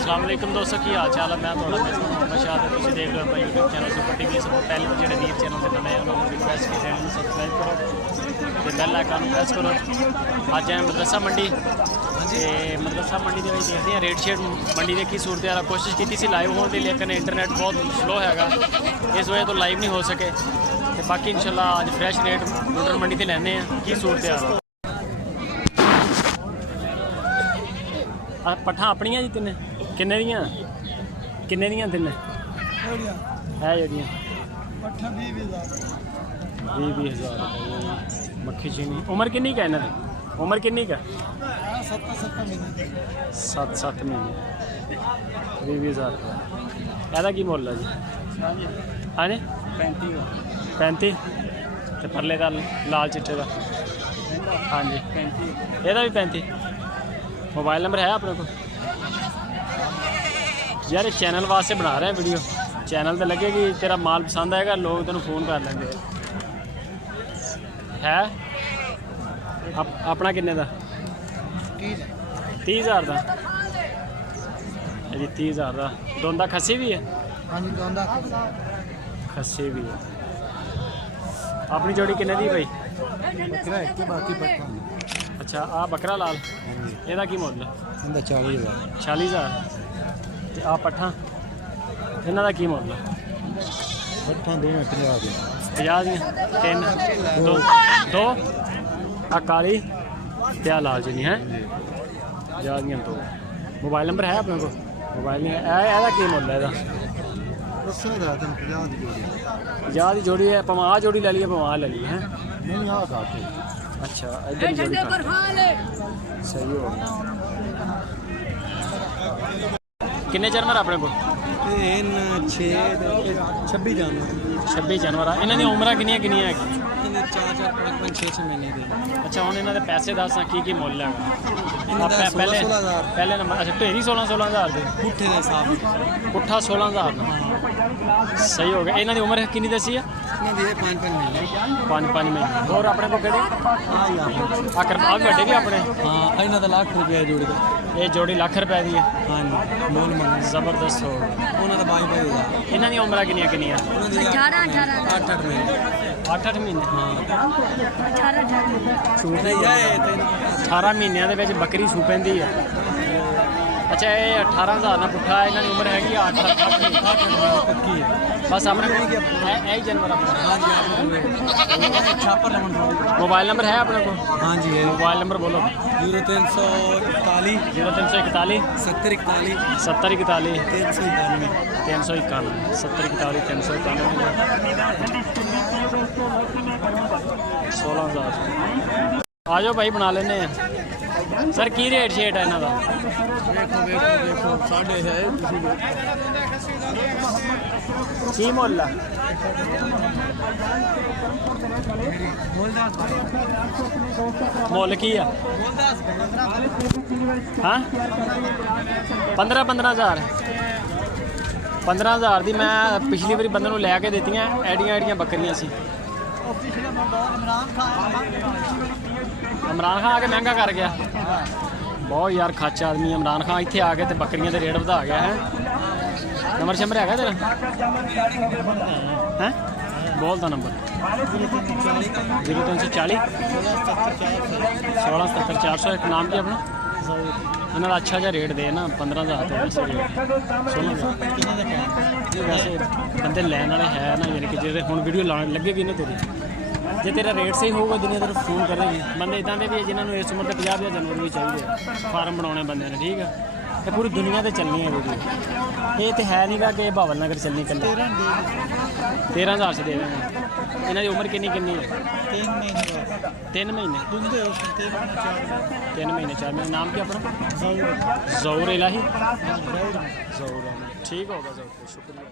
अस्सलाम वालेकुम दोस्तों की हाल चाल है। मैं शायद तुम देख रहे हो अपना यूट्यूब चैनल सुपर टीवी। सब तो पहले जो वीर चैनल से नए उन्होंने रिक्वेस्ट की चैनल को सबसक्राइब करो तो बैल आइकन प्रेस करो। अज है मदरसा मंडी मदरसा मंडी के देखते हैं रेट शेट मंडी की की सूरत हाल। कोशिश की सी लाइव होने की लेकिन इंटरनेट बहुत स्लो है, इस वजह तो लाइव नहीं हो सके। तो बाकी इंशाल्लाह अज फ्रैश रेट बूटर मंडी से लैने हैं की सूरत हाल। पट्ठा अपनियां जी तिन्न किन्ने दियां तिन्न है जड़ियाँ 20,000 मक्खी चीनी। उम्र किन्नी का इन्होंने उम्र किन्नी का 7 महीने 20,000 एदा की मुल है जी? हाँ जी 35 तो परले का लाल चिट्टे का हाँ जी 35 एदा भी 35। मोबाइल नंबर है अपने को? यार चैनल वास्ते बना रहे हैं वीडियो, चैनल तो लगे कि तेरा माल पसंद आएगा लोग तेन फोन कर लेंगे। है अपना किन्ने का 30,000 का जी 30,000 का। दोंदा खस्सी भी है? हाँ जी दोंदा खस्सी भी है। अपनी जोड़ी किन्ने दी भाई? बाकी अच्छा आ बकरा लाल ਇਹਦਾ ਕੀ ਮੁੱਲ? ਇਹਦਾ 40,000 40,000 ਤੇ ਆ ਪੱਠਾ ਇਹਨਾਂ ਦਾ ਕੀ ਮੁੱਲ? ਪੱਠਾ ਦੋਵੇਂ 50 ਦੀਆਂ 50 ਦੀਆਂ ਤਿੰਨ ਦੋ ਆ ਕਾਲੀ ਤੇ ਆ ਲਾਲ ਜੀ ਹੈ 50 ਦੀਆਂ ਦੋ। मोबाइल नंबर है अपने को? मोबाइल नहीं है। ਇਹਦਾ ਕੀ ਮੁੱਲ ਹੈ ਇਹਦਾ? 50 ਦੀ जोड़ी है। पवा जोड़ी ले ली पवा ले ली है नहीं आ काटे। अच्छा इधर जोड़ी सही हो गया। किन्ने जानवर अपने को? 26 जानवर 26 जानवर। इन्हों दी उम्र किनिया किनिया है? 4 5 6 महीने के। अच्छा हम इन्हों के पैसे दस की मुल है? पहले नंबर अच्छा ढेरी 16,000 के पुट्ठे के हिसाब पुट्ठा 16,000 सही हो गया। इन्हों की उम्र कितनी दसी है? 5 महीने। और अपने को कहते आ वड्डे भी अपने? हाँ इन्हों का लाख रुपया जोड़ी का। ये जोड़ी लाख रुपए की है? हाँ जी मोल मन जबरदस्त हो गया। उन्होंने 22 इन्हों की उम्र किनिया किनिया? 8 महीने 8 महीने। हाँ 18 महीनों के बकरी सू पैंदी है। अच्छा ये 18,000 ना पुट्ठा। इन्हों की उम्र हैगी 8 पक्की है बस अपने यही जानवर अपना। मोबाइल नंबर है अपने को? हाँ जी है। मोबाइल नंबर बोलो। 0341 0341 70 41 70 41 391 391 70 41 391 16,000। आ जाओ भाई बना लेने हैं। सर की रेट शेट है इन्हों का? साढ़े है की मुल है? मुल की है? हाँ 15,000 15,000 की मैं पिछली बारी बंदे लैके दित्ती एडियां बकरियां सी। इमरान खान आके महंगा कर गया बहुत यार खच आदमी इमरान खान इतने आ गए तो बकरियां के रेट बढ़ा गया है। नंबर शंबर है तेरा? है बोलता नंबर 0340 1670 401। नाम क्या अपना? इन्हों अच्छा जहा रेट दे ना 15,000 तो वैसे रेट 16,000 वैसे बंदे लैन वाले है ना यानी कि जो हम वीडियो ला लगेगी ना तेरी जे तेरा रेट सही होगा दुनिया तेरे फोन करेगी। बंदे इदा के भी जिन्होंने इस उम्र के 50,000 जानवर भी चाहिए फार्म बनाने बंदे ने ठीक है। तो पूरी दुनिया से चलनी है वीडियो। ये तो है नहीं गा कि भावल नगर चलनी कल 13,000 से दे देंगे। इन्हों की उम्र किन्नी किन्नी है? 3 महीने 3 महीने 4 महीने। नाम क्या अपना? ज़हूर इलाही। ज़हूर ठीक होगा ज़हूर शुक्रिया।